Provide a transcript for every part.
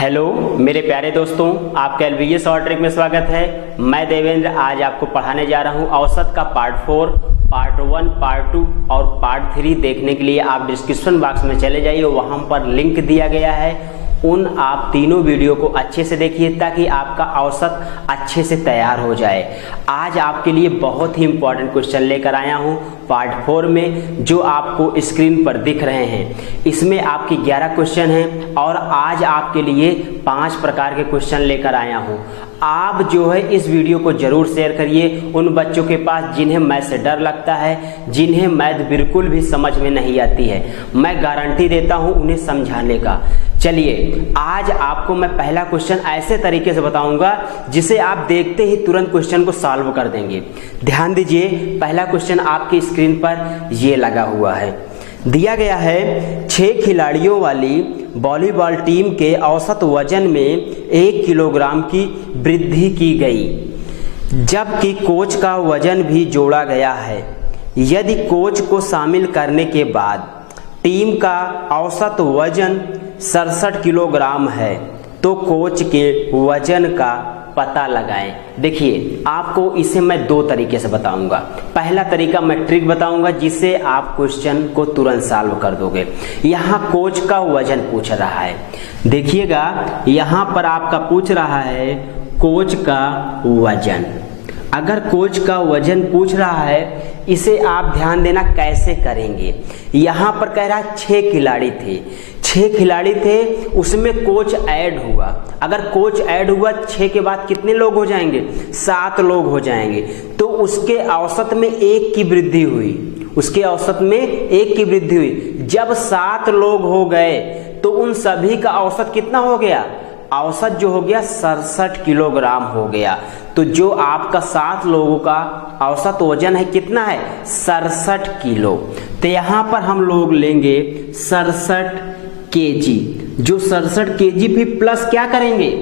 Hello मेरे प्यारे दोस्तों, आपका एलवीएस और ट्रिक में स्वागत है। मैं देवेंद्र आज आपको पढ़ाने जा रहा हूं औसत का पार्ट 4, पार्ट 1, पार्ट 2 और पार्ट 3 देखने के लिए आप डिस्क्रिप्शन बॉक्स में चले जाइए, वहां पर लिंक दिया गया है। उन आप तीनों वीडियो को अच्छे से देखिए ताकि आपका औसत अच्छे से तैयार हो जाए। आज आपके लिए बहुत ही इंपॉर्टेंट क्वेश्चन लेकर आया हूं पार्ट 4 में, जो आपको स्क्रीन पर दिख रहे हैं। इसमें आपके 11 क्वेश्चन हैं और आज आपके लिए 5 प्रकार के क्वेश्चन लेकर आया हूं। आप जो है इस वीडियो को जरूर शेयर करिए उन बच्चों के पास जिन्हें मैथ से डर लगता है, जिन्हें मैथ बिल्कुल भी समझ में नहीं आती है। मैं गारंटी देता हूं उन्हें समझाने का। चलिए आज आपको मैं पहला क्वेश्चन ऐसे तरीके से बताऊंगा जिसे आप देखते ही तुरंत क्वेश्चन को सॉल्व कर देंगे। ध्यान दीजिए, पहला क्वेश्चन आपकी स्क्रीन पर ये लगा हुआ है। दिया गया है 6 खिलाड़ियों वाली वॉलीबॉल टीम के औसत वजन में 1 किलोग्राम की वृद्धि की गई, जबकि कोच का वजन भी जोड़ा गया है। यदि कोच को शामिल करने के बाद टीम का औसत वजन 67 किलोग्राम है तो कोच के वजन का पता लगाएं। देखिए, आपको इसे मैं 2 तरीके से बताऊंगा। पहला तरीका मैं ट्रिक बताऊंगा जिससे आप क्वेश्चन को तुरंत सॉल्व कर दोगे। यहाँ कोच का वजन पूछ रहा है, देखिएगा यहाँ पर आपका पूछ रहा है कोच का वजन। अगर कोच का वजन पूछ रहा है, इसे आप ध्यान देना कैसे करेंगे। यहाँ पर कह रहा है 6 खिलाड़ी थे, 6 खिलाड़ी थे, उसमें कोच ऐड हुआ। अगर कोच ऐड हुआ 6 के बाद कितने लोग हो जाएंगे? 7 लोग हो जाएंगे। तो उसके औसत में 1 की वृद्धि हुई, उसके औसत में 1 की वृद्धि हुई। जब 7 लोग हो गए तो उन सभी का औसत कितना हो गया? औसत जो हो गया 67 किलोग्राम हो गया। तो जो आपका 7 लोगों का औसत वजन है कितना है? 67 किलो। तो यहाँ पर हम लोग लेंगे 67 केजी। जो 67 केजी भी प्लस क्या करेंगे?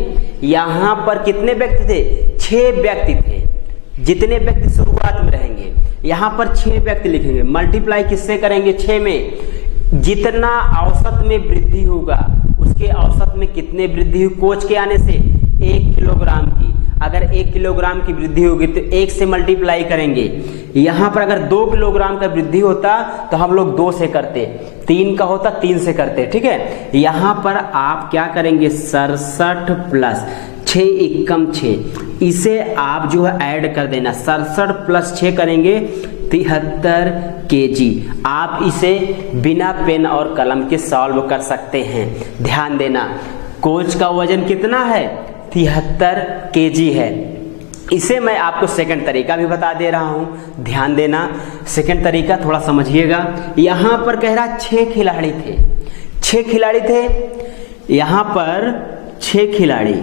यहाँ पर कितने व्यक्ति थे? 6 व्यक्ति थे। जितने व्यक्ति शुरुआत में रहेंगे यहाँ पर 6 व्यक्ति लिखेंगे। मल्टीप्लाई किससे करेंगे? 6 में। जितना औसत में वृद्धि होगा उसके औसत में कितने वृद्धि हुई? कोच के आने से 1 किलोग्राम की। अगर 1 किलोग्राम की वृद्धि होगी तो 1 से मल्टीप्लाई करेंगे। यहाँ पर अगर 2 किलोग्राम का वृद्धि होता तो हम लोग 2 से करते, 3 का होता 3 से करते, ठीक है। यहाँ पर आप क्या करेंगे? 67 प्लस 6 एकम 6, इसे आप जो है ऐड कर देना। 67 प्लस 6 करेंगे 73 केजी। आप इसे बिना पेन और कलम के सॉल्व कर सकते हैं। ध्यान देना, कोच का वजन कितना है? 73 केजी है। इसे मैं आपको सेकंड तरीका भी बता दे रहा हूं, ध्यान देना। सेकंड तरीका थोड़ा समझिएगा। यहां पर कह रहा 6 खिलाड़ी थे, 6 खिलाड़ी थे। यहां पर 6 खिलाड़ी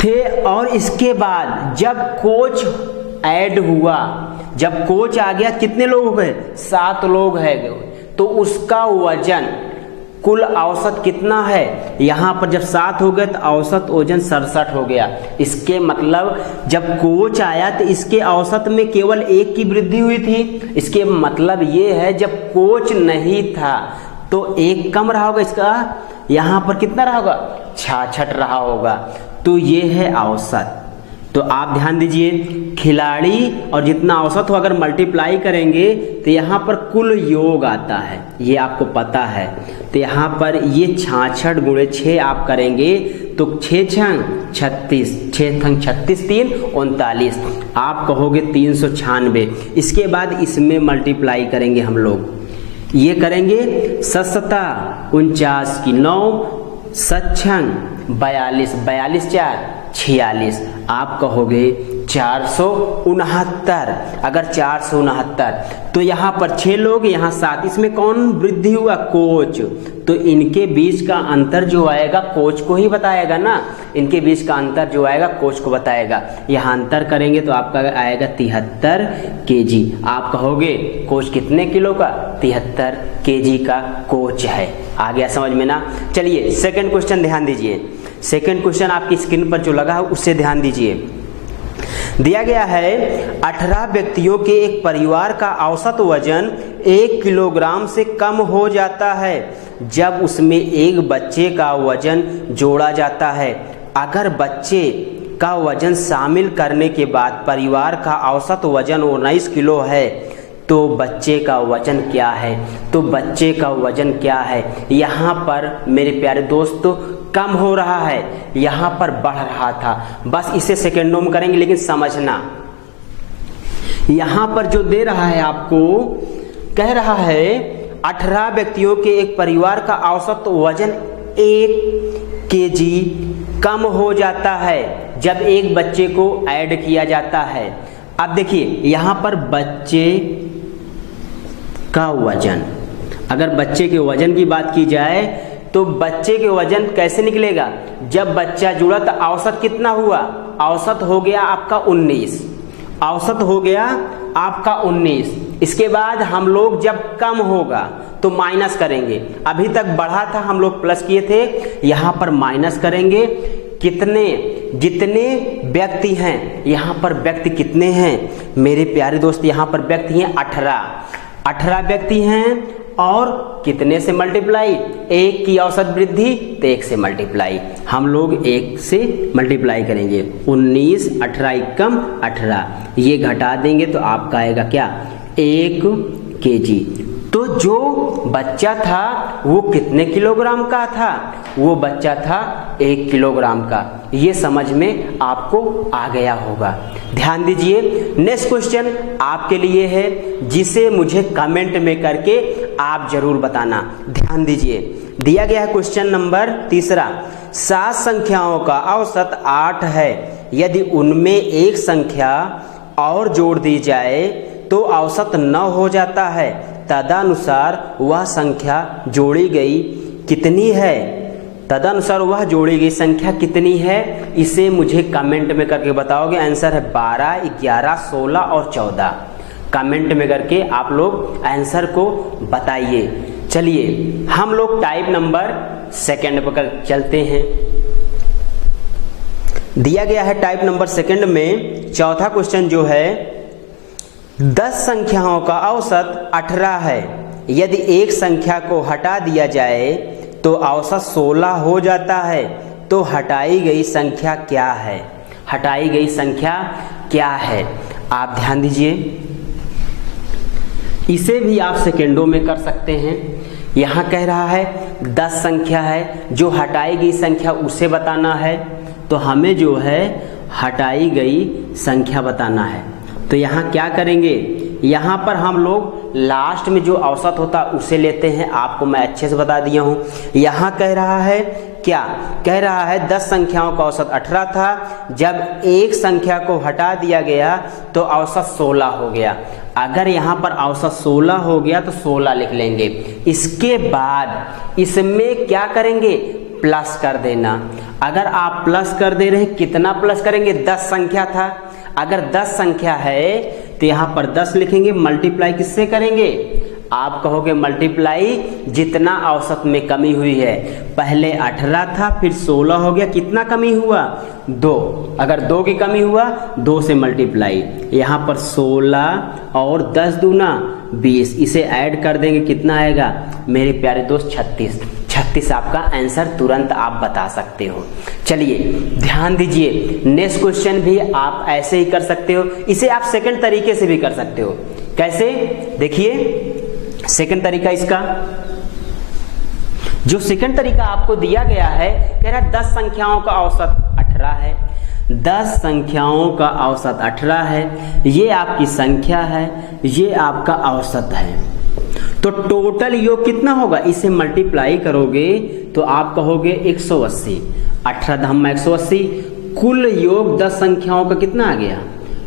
थे और इसके बाद जब कोच ऐड हुआ, जब कोच आ गया, कितने लोग हो गए? 7 लोग है। तो उसका वजन कुल औसत कितना है? यहाँ पर जब 7 हो गए तो औसत वजन 67 हो गया। इसके मतलब जब कोच आया तो इसके औसत में केवल 1 की वृद्धि हुई थी। इसके मतलब ये है जब कोच नहीं था तो 1 कम रहा होगा, इसका यहाँ पर कितना रहा होगा? 66 रहा होगा। तो ये है औसत। तो आप ध्यान दीजिए, खिलाड़ी और जितना औसत हो अगर मल्टीप्लाई करेंगे तो यहाँ पर कुल योग आता है, ये आपको पता है। तो यहाँ पर ये 66 गुणे 6 आप करेंगे तो 6 छंग 36, 6 छंग 36, 3 39, आप कहोगे 396। इसके बाद इसमें मल्टीप्लाई करेंगे हम लोग, ये करेंगे 7 49 की 9, 7 छंग 42, 42 4 46, आप कहोगे 469। अगर 469 तो यहाँ पर 6 लोग, यहाँ 7, इसमें कौन वृद्धि हुआ? कोच। तो इनके बीच का अंतर जो आएगा कोच को ही बताएगा ना, इनके बीच का अंतर जो आएगा कोच को बताएगा। यहाँ अंतर करेंगे तो आपका आएगा 73 केजी। आप कहोगे कोच कितने किलो का? 73 केजी का कोच है। आ गया समझ में ना? चलिए सेकंड क्वेश्चन ध्यान दीजिए। सेकंड क्वेश्चन आपकी स्क्रीन पर जो लगा है उससे ध्यान दीजिए। दिया गया है 18 व्यक्तियों के एक परिवार का औसत वजन 1 किलोग्राम से कम हो जाता है जब उसमें एक बच्चे का वजन जोड़ा जाता है। अगर बच्चे का वजन शामिल करने के बाद परिवार का औसत वजन 19 किलो है तो बच्चे का वजन क्या है? तो बच्चे का वजन क्या है? यहाँ पर मेरे प्यारे दोस्तों कम हो रहा है, यहाँ पर बढ़ रहा था। बस इसे सेकेंडों में करेंगे, लेकिन समझना यहाँ पर जो दे रहा है आपको, कह रहा है 18 व्यक्तियों के एक परिवार का औसत वजन 1 केजी कम हो जाता है जब एक बच्चे को ऐड किया जाता है। अब देखिए यहाँ पर बच्चे का वजन, अगर बच्चे के वजन की बात की जाए तो बच्चे के वजन कैसे निकलेगा? जब बच्चा जुड़ा तो औसत कितना हुआ? औसत हो गया आपका 19, औसत हो गया आपका 19। इसके बाद हम लोग जब कम होगा तो माइनस करेंगे। अभी तक बढ़ा था, हम लोग प्लस किए थे, यहाँ पर माइनस करेंगे। कितने? जितने व्यक्ति हैं, यहाँ पर व्यक्ति कितने हैं मेरे प्यारे दोस्त? यहाँ पर व्यक्ति हैं 18 व्यक्ति हैं और कितने से मल्टीप्लाई? 1 की औसत वृद्धि तो 1 से मल्टीप्लाई, हम लोग 1 से मल्टीप्लाई करेंगे। 19, 18 एकम 18, ये घटा देंगे तो आपका आएगा क्या? 1 केजी। तो जो बच्चा था वो कितने किलोग्राम का था? वो बच्चा था 1 किलोग्राम का। ये समझ में आपको आ गया होगा। ध्यान दीजिए, नेक्स्ट क्वेश्चन आपके लिए है जिसे मुझे कमेंट में करके आप जरूर बताना। ध्यान दीजिए, दिया गया है क्वेश्चन नंबर 3। 7 संख्याओं का औसत 8 है। यदि उनमें एक संख्या और जोड़ दी जाए तो औसत 9 हो जाता है। तदनुसार वह संख्या जोड़ी गई कितनी है? तदनुसार वह जोड़ी गई संख्या कितनी है? इसे मुझे कमेंट में करके बताओगे। आंसर है 12, 11, 16 और 14। कमेंट में करके आप लोग आंसर को बताइए। चलिए हम लोग टाइप नंबर 2 पर चलते हैं। दिया गया है टाइप नंबर 2 में चौथा क्वेश्चन जो है 10 संख्याओं का औसत 18 है। यदि एक संख्या को हटा दिया जाए तो औसत 16 हो जाता है। तो हटाई गई संख्या क्या है? हटाई गई संख्या क्या है? आप ध्यान दीजिए, इसे भी आप सेकेंडों में कर सकते हैं। यहाँ कह रहा है 10 संख्या है, जो हटाई गई संख्या उसे बताना है। तो हमें जो है हटाई गई संख्या बताना है। तो यहाँ क्या करेंगे? यहाँ पर हम लोग लास्ट में जो औसत होता है उसे लेते हैं। आपको मैं अच्छे से बता दिया हूँ। यहाँ कह रहा है क्या? कह रहा है 10 संख्याओं का औसत 18 था। जब एक संख्या को हटा दिया गया तो औसत 16 हो गया। अगर यहाँ पर औसत 16 हो गया तो 16 लिख लेंगे। इसके बाद इसमें क्या करेंगे? प्लस कर देना। अगर आप प्लस कर दे रहे हैं, कितना प्लस करेंगे? 10 संख्या था। अगर 10 संख्या है तो यहाँ पर 10 लिखेंगे। मल्टीप्लाई किससे करेंगे? आप कहोगे मल्टीप्लाई जितना औसत में कमी हुई है। पहले 18 था, फिर 16 हो गया। कितना कमी हुआ? 2। अगर 2 की कमी हुआ, 2 से मल्टीप्लाई। यहाँ पर 16 और 10 दूना 20, इसे ऐड कर देंगे। कितना आएगा मेरे प्यारे दोस्त? 36। 36 आपका आंसर तुरंत आप बता सकते हो। चलिए ध्यान दीजिए, नेक्स्ट क्वेश्चन भी आप ऐसे ही कर सकते हो। इसे आप सेकंड तरीके से भी कर सकते हो। कैसे? देखिए सेकंड तरीका इसका, जो सेकंड तरीका आपको दिया गया है, कह रहा है 10 संख्याओं का औसत 18 है। 10 संख्याओं का औसत 18 है। ये आपकी संख्या है, ये आपका औसत है। तो टोटल योग कितना होगा? इसे मल्टीप्लाई करोगे तो आप कहोगे 180। 18 दहम 180। कुल योग 10 संख्याओं का कितना आ गया?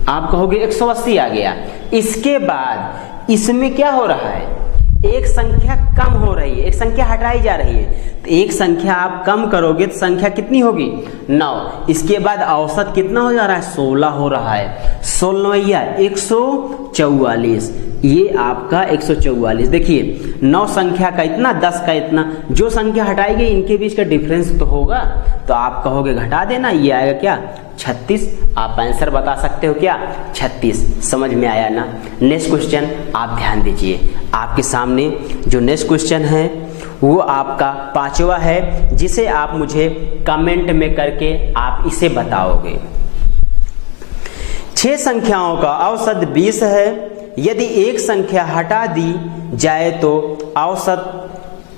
आप कहोगे 180 आ गया। इसके बाद इसमें क्या हो रहा है? एक संख्या कम हो रही है, एक संख्या हटाई जा रही है। तो एक संख्या आप कम करोगे तो संख्या कितनी होगी? 9। इसके बाद औसत कितना हो जा रहा है? 16 हो रहा है। 16 144। ये आपका 144। देखिए 9 संख्या का इतना, 10 का इतना, जो संख्या हटाएगी इनके बीच का डिफरेंस तो होगा, तो आप कहोगे घटा देना, ये आएगा क्या 36। आप आंसर बता सकते हो क्या 36। समझ में आया ना। नेक्स्ट क्वेश्चन आप ध्यान दीजिए, आपके सामने जो नेक्स्ट क्वेश्चन है वो आपका 5वां है, जिसे आप मुझे कमेंट में करके आप इसे बताओगे। 6 संख्याओं का औसत 20 है। यदि एक संख्या हटा दी जाए तो औसत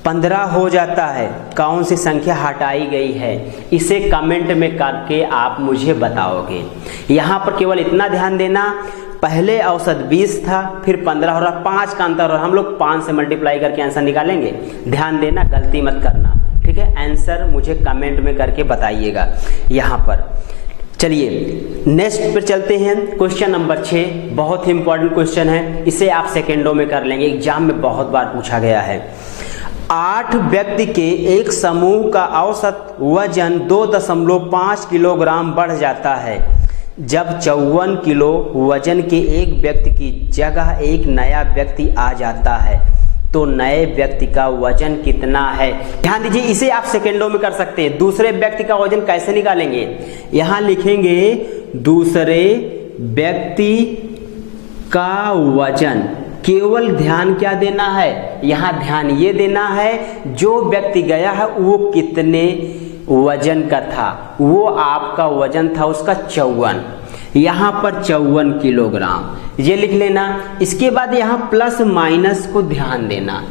15 हो जाता है। कौन सी संख्या हटाई गई है, इसे कमेंट में करके आप मुझे बताओगे। यहाँ पर केवल इतना ध्यान देना, पहले औसत 20 था, फिर 15 हो रहा, 5 का अंतर, और हम लोग 5 से मल्टीप्लाई करके आंसर निकालेंगे। ध्यान देना, गलती मत करना, ठीक है। आंसर मुझे कमेंट में करके बताइएगा यहाँ पर। चलिए नेक्स्ट पर चलते हैं। क्वेश्चन नंबर 6 बहुत ही इंपॉर्टेंट क्वेश्चन है, इसे आप सेकेंडों में कर लेंगे, एग्जाम में बहुत बार पूछा गया है। 8 व्यक्ति के एक समूह का औसत वजन 2.5 किलोग्राम बढ़ जाता है जब 54 किलो वजन के एक व्यक्ति की जगह एक नया व्यक्ति आ जाता है, तो नए व्यक्ति का वजन कितना है। ध्यान दीजिए, इसे आप सेकेंडों में कर सकते हैं। दूसरे व्यक्ति का वजन कैसे निकालेंगे, यहां लिखेंगे दूसरे व्यक्ति का वजन। केवल ध्यान क्या देना है, यहां ध्यान ये देना है जो व्यक्ति गया है वो कितने वजन का था। वो आपका वजन था उसका 54, यहाँ पर 54 किलोग्राम, ये लिख लेना। इसके बाद यहाँ प्लस माइनस को ध्यान देना,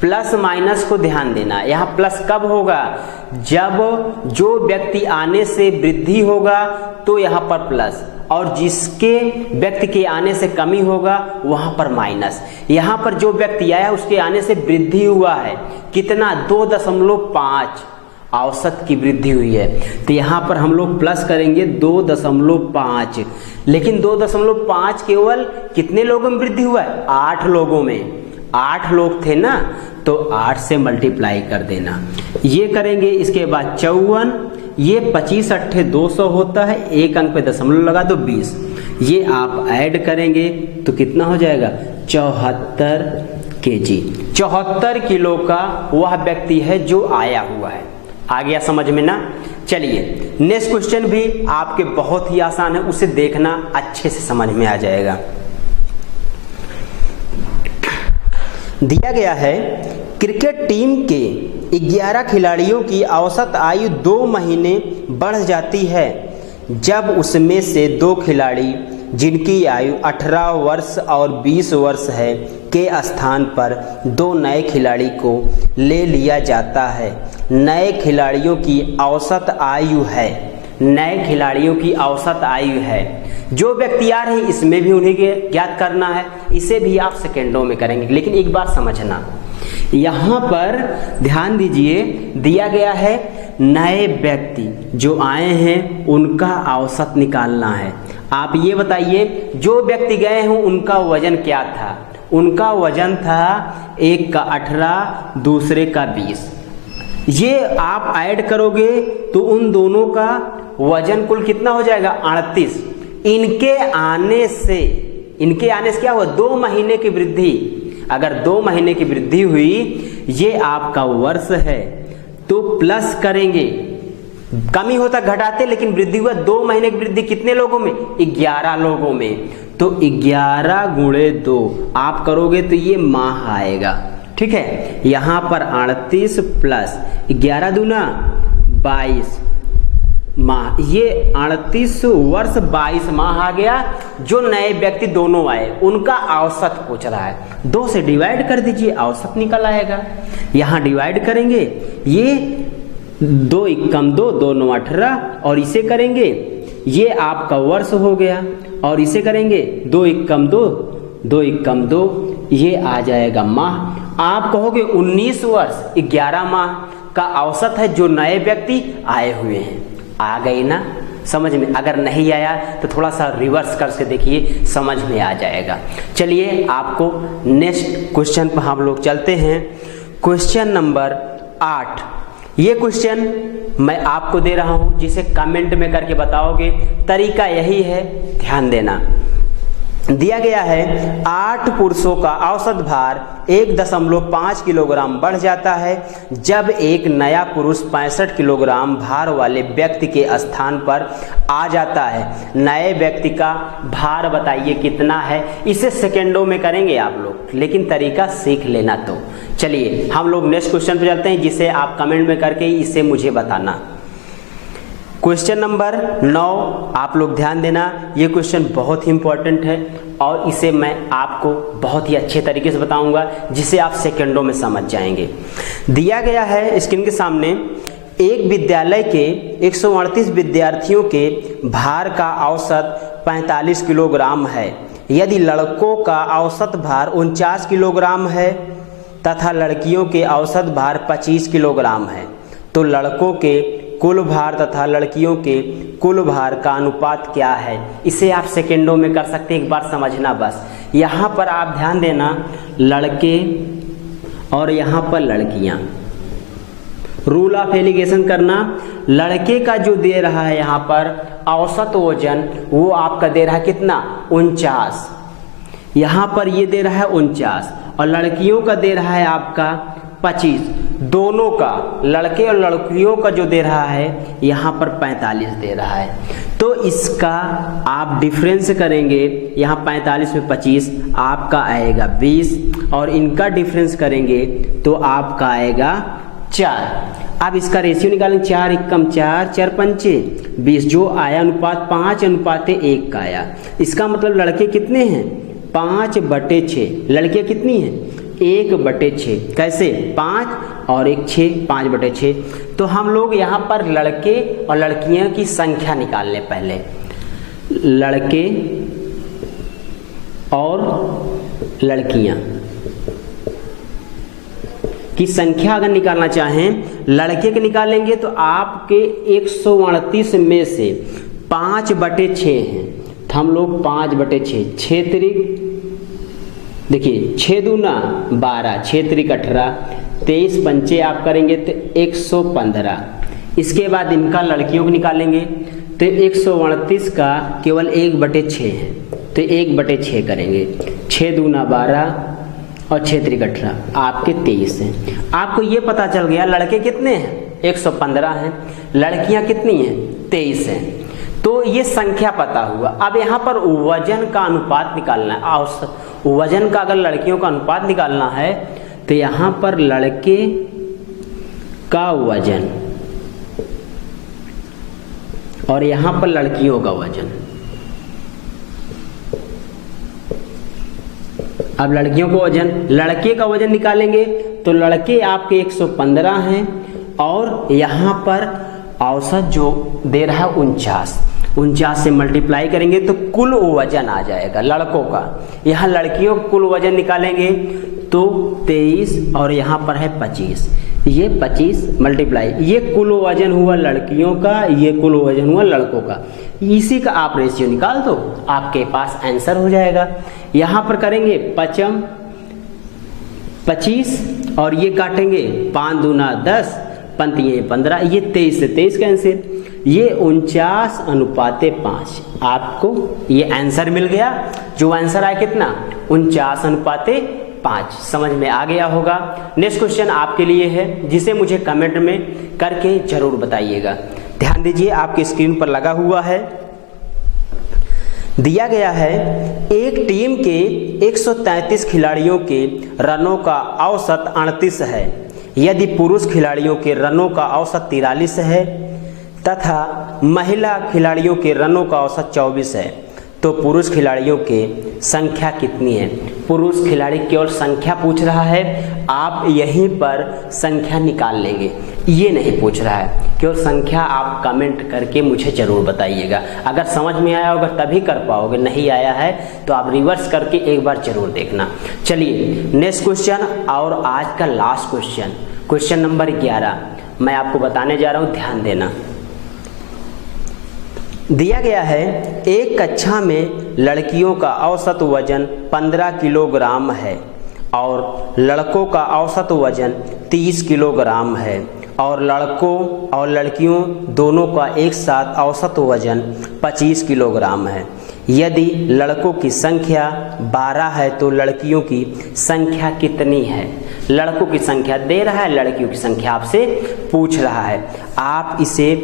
प्लस माइनस को ध्यान देना। यहाँ प्लस कब होगा, जब जो व्यक्ति आने से वृद्धि होगा तो यहाँ पर प्लस, और जिसके व्यक्ति के आने से कमी होगा वहां पर माइनस। यहाँ पर जो व्यक्ति आया उसके आने से वृद्धि हुआ है कितना, 2.5 औसत की वृद्धि हुई है, तो यहाँ पर हम लोग प्लस करेंगे 2.5। लेकिन 2.5 केवल कितने लोगों में वृद्धि हुआ है, 8 लोगों में। 8 लोग थे ना, तो 8 से मल्टीप्लाई कर देना, ये करेंगे। इसके बाद 54, ये 25 8 200 होता है, एक अंक पे दशमलव लगा दो 20, ये आप ऐड करेंगे तो कितना हो जाएगा 74 kg। 74 किलो का वह व्यक्ति है जो आया हुआ है। आ गया समझ में ना। चलिए नेक्स्ट क्वेश्चन भी आपके बहुत ही आसान है, उसे देखना अच्छे से समझ में आ जाएगा। दिया गया है क्रिकेट टीम के 11 खिलाड़ियों की औसत आयु 2 महीने बढ़ जाती है जब उसमें से 2 खिलाड़ी जिनकी आयु 18 वर्ष और 20 वर्ष है के स्थान पर 2 नए खिलाड़ी को ले लिया जाता है। नए खिलाड़ियों की औसत आयु है, नए खिलाड़ियों की औसत आयु है। जो व्यक्ति आ रहे हैं इसमें भी उन्हीं के ज्ञात करना है, इसे भी आप सेकेंडों में करेंगे। लेकिन एक बात समझना, यहाँ पर ध्यान दीजिए, दिया गया है नए व्यक्ति जो आए हैं उनका औसत निकालना है। आप ये बताइए जो व्यक्ति गए हैं उनका वजन क्या था, उनका वजन था एक का 18, दूसरे का 20। ये आप ऐड करोगे तो उन दोनों का वजन कुल कितना हो जाएगा 38। इनके आने से क्या हुआ, 2 महीने की वृद्धि। अगर 2 महीने की वृद्धि हुई, ये आपका वर्ष है, तो प्लस करेंगे, कमी होता घटाते, लेकिन वृद्धि हुआ 2 महीने की वृद्धि कितने लोगों में, 11 लोगों में। तो 11 गुणे 2 आप करोगे तो ये माह आएगा, ठीक है। यहां पर 38 प्लस 11 दूना 22 माह, ये 38 वर्ष 22 माह आ गया। जो नए व्यक्ति दोनों आए उनका औसत पूछ रहा है, 2 से डिवाइड कर दीजिए, औसत निकल आएगा। यहां डिवाइड करेंगे, ये 2 एकम 2, 2 9 18, और इसे करेंगे ये आपका वर्ष हो गया, और इसे करेंगे 2 एकम 2, 2 एकम 2, ये आ जाएगा माह। आप कहोगे 19 वर्ष 11 माह का औसत है जो नए व्यक्ति आए हुए हैं। आ गई ना समझ में। अगर नहीं आया तो थोड़ा सा रिवर्स करके देखिए, समझ में आ जाएगा। चलिए आपको नेक्स्ट क्वेश्चन पर हम लोग चलते हैं। क्वेश्चन नंबर 8, ये क्वेश्चन मैं आपको दे रहा हूं, जिसे कमेंट में करके बताओगे। तरीका यही है, ध्यान देना। दिया गया है 8 पुरुषों का औसत भार 1.5 किलोग्राम बढ़ जाता है जब एक नया पुरुष 65 किलोग्राम भार वाले व्यक्ति के स्थान पर आ जाता है। नए व्यक्ति का भार बताइए कितना है। इसे सेकेंडों में करेंगे आप लोग, लेकिन तरीका सीख लेना। तो चलिए हम लोग नेक्स्ट क्वेश्चन पे चलते हैं, जिसे आप कमेंट में करके इसे मुझे बताना। क्वेश्चन नंबर 9, आप लोग ध्यान देना, ये क्वेश्चन बहुत ही इंपॉर्टेंट है और इसे मैं आपको बहुत ही अच्छे तरीके से बताऊंगा जिसे आप सेकंडों में समझ जाएंगे। दिया गया है स्क्रीन के सामने, एक विद्यालय के 138 विद्यार्थियों के भार का औसत 45 किलोग्राम है। यदि लड़कों का औसत भार 49 किलोग्राम है तथा लड़कियों के औसत भार 25 किलोग्राम है, तो लड़कों के कुल भार तथा लड़कियों के कुल भार का अनुपात क्या है। इसे आप सेकेंडों में कर सकते हैं, एक बार समझना बस। यहाँ पर आप ध्यान देना, लड़के और यहाँ पर लड़कियाँ, रूल ऑफ एलिगेशन करना। लड़के का जो दे रहा है यहाँ पर औसत वजन, वो आपका दे रहा है कितना, 49। यहाँ पर ये दे रहा है 49 और लड़कियों का दे रहा है आपका 25। दोनों का, लड़के और लड़कियों का जो दे रहा है यहाँ पर 45 दे रहा है। तो इसका आप डिफरेंस करेंगे, यहाँ 45 में 25 आपका आएगा 20 और इनका डिफरेंस करेंगे तो आपका आएगा 4। अब इसका रेशियो निकालेंगे, 4 एकम 4, 4 पंचे 20, जो आया अनुपात 5:1 का आया। इसका मतलब लड़के कितने हैं, 5/6। लड़कियां कितनी हैं, 1/6। कैसे, 5 और 1 6, 5/6। तो हम लोग यहाँ पर लड़के और लड़कियां की संख्या निकाल लें। पहले लड़के और लड़कियां की संख्या अगर निकालना चाहें, लड़के के निकालेंगे तो आपके 138 में से 5/6 हैं, तो हम लोग 5/6, 6 त्रिक देखिए 6 दूना 12, 6 त्रिक 18, 23 पंचे आप करेंगे तो 115। इसके बाद इनका लड़कियों को निकालेंगे तो 138 का केवल 1/6 है, तो 1/6 करेंगे, 6 दूना 12 और 6 त्रिक 18, आपके 23 हैं। आपको ये पता चल गया लड़के कितने हैं, 115 हैं, लड़कियां कितनी हैं, 23 हैं। तो ये संख्या पता हुआ। अब यहाँ पर वजन का अनुपात निकालना है, औसत वजन का अगर लड़कियों का अनुपात निकालना है तो यहाँ पर लड़के का वजन और यहाँ पर लड़कियों का वजन। अब लड़कियों को वजन, लड़के का वजन निकालेंगे तो लड़के आपके 115 हैं और यहाँ पर औसत जो दे रहा है 49 से मल्टीप्लाई करेंगे तो कुल वजन आ जाएगा लड़कों का। यहाँ लड़कियों का कुल वजन निकालेंगे तो 23 और यहाँ पर है 25, ये 25 मल्टीप्लाई, ये कुल वजन हुआ लड़कियों का, ये कुल वजन हुआ लड़कों का। इसी का आप रेशियो निकाल दो, आपके पास आंसर हो जाएगा। यहाँ पर करेंगे 5 25 और ये काटेंगे 5 दूना 10, 5 15, ये 23 से 23 कैंसिल, ये 49:5। आपको ये आंसर मिल गया, जो आंसर आया कितना, 49:5। समझ में आ गया होगा। नेक्स्ट क्वेश्चन आपके लिए है, जिसे मुझे कमेंट में करके जरूर बताइएगा। ध्यान दीजिए, आपकी स्क्रीन पर लगा हुआ है। दिया गया है एक टीम के 133 खिलाड़ियों के रनों का औसत 38 है। यदि पुरुष खिलाड़ियों के रनों का औसत 43 है तथा महिला खिलाड़ियों के रनों का औसत 24 है, तो पुरुष खिलाड़ियों के संख्या कितनी है। पुरुष खिलाड़ी केवल संख्या पूछ रहा है, आप यहीं पर संख्या निकाल लेंगे, ये नहीं पूछ रहा है। केवल संख्या आप कमेंट करके मुझे जरूर बताइएगा। अगर समझ में आया होगा तभी कर पाओगे, नहीं आया है तो आप रिवर्स करके एक बार जरूर देखना। चलिए नेक्स्ट क्वेश्चन और आज का लास्ट क्वेश्चन, क्वेश्चन नंबर 11 मैं आपको बताने जा रहा हूं, ध्यान देना। दिया गया है एक कक्षा में लड़कियों का औसत वजन 15 किलोग्राम है और लड़कों का औसत वजन 30 किलोग्राम है और लड़कों और लड़कियों दोनों का एक साथ औसत वजन 25 किलोग्राम है। यदि लड़कों की संख्या 12 है तो लड़कियों की संख्या कितनी है? लड़कों की संख्या दे रहा है, लड़कियों की संख्या आपसे पूछ रहा है। आप इसे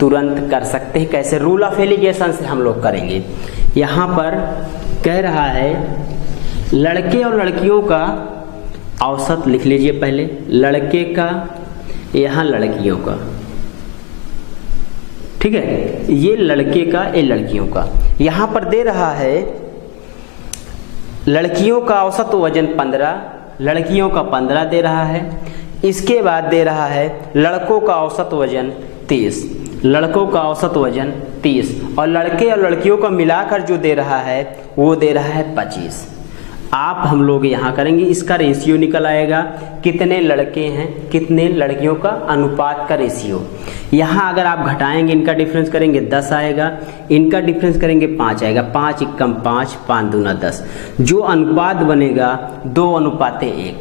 तुरंत कर सकते हैं। कैसे? रूल ऑफ एलिगेशन से हम लोग करेंगे। यहाँ पर कह रहा है लड़के और लड़कियों का औसत लिख लीजिए पहले, लड़के का, यहाँ लड़कियों का, ठीक है, ये लड़के का, ये लड़कियों का। यहाँ पर दे रहा है लड़कियों का औसत वजन 15, लड़कियों का 15 दे रहा है। इसके बाद दे रहा है लड़कों का औसत वजन 30, लड़कों का औसत वजन 30 और लड़के और लड़कियों का मिलाकर जो दे रहा है वो दे रहा है 25। आप हम लोग यहाँ करेंगे, इसका रेशियो निकल आएगा, कितने लड़के हैं कितने लड़कियों का अनुपात का रेशियो। यहाँ अगर आप घटाएंगे, इनका डिफरेंस करेंगे 10 आएगा, इनका डिफरेंस करेंगे 5 आएगा, 5 एकम 5, 5 दूना 10। जो अनुपात बनेगा 2:1।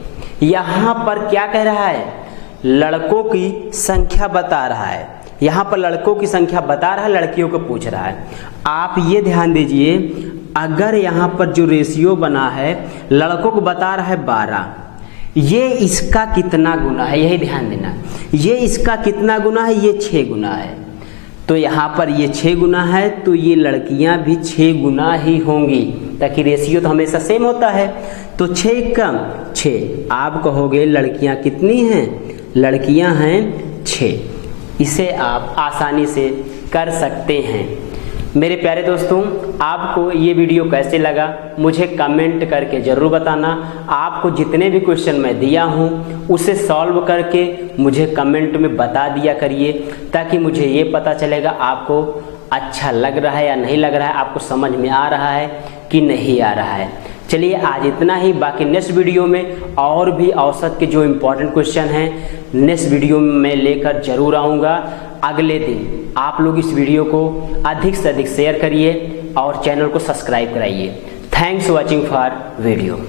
यहाँ पर क्या कह रहा है? लड़कों की संख्या बता रहा है। यहाँ पर लड़कों की संख्या बता रहा है, लड़कियों को पूछ रहा है। आप ये ध्यान दीजिए, अगर यहाँ पर जो रेशियो बना है लड़कों को बता रहा है 12, ये इसका कितना गुना है, यही ध्यान देना। ये इसका कितना गुना है? ये 6 गुना है। तो यहाँ पर ये 6 गुना है तो ये लड़कियां भी 6 गुना ही होंगी, ताकि रेशियो तो हमेशा सेम होता है। तो 6 कम 6, आप कहोगे लड़कियां कितनी हैं? लड़कियां हैं 6। इसे आप आसानी से कर सकते हैं। मेरे प्यारे दोस्तों, आपको ये वीडियो कैसे लगा मुझे कमेंट करके ज़रूर बताना। आपको जितने भी क्वेश्चन मैं दिया हूँ उसे सॉल्व करके मुझे कमेंट में बता दिया करिए, ताकि मुझे ये पता चलेगा आपको अच्छा लग रहा है या नहीं लग रहा है, आपको समझ में आ रहा है कि नहीं आ रहा है। चलिए आज इतना ही। बाकी नेक्स्ट वीडियो में और भी औसत के जो इम्पोर्टेंट क्वेश्चन हैं नेक्स्ट वीडियो में मैं लेकर जरूर आऊँगा। अगले दिन आप लोग इस वीडियो को अधिक से अधिक शेयर करिए और चैनल को सब्सक्राइब कराइए। Thanks watching for video.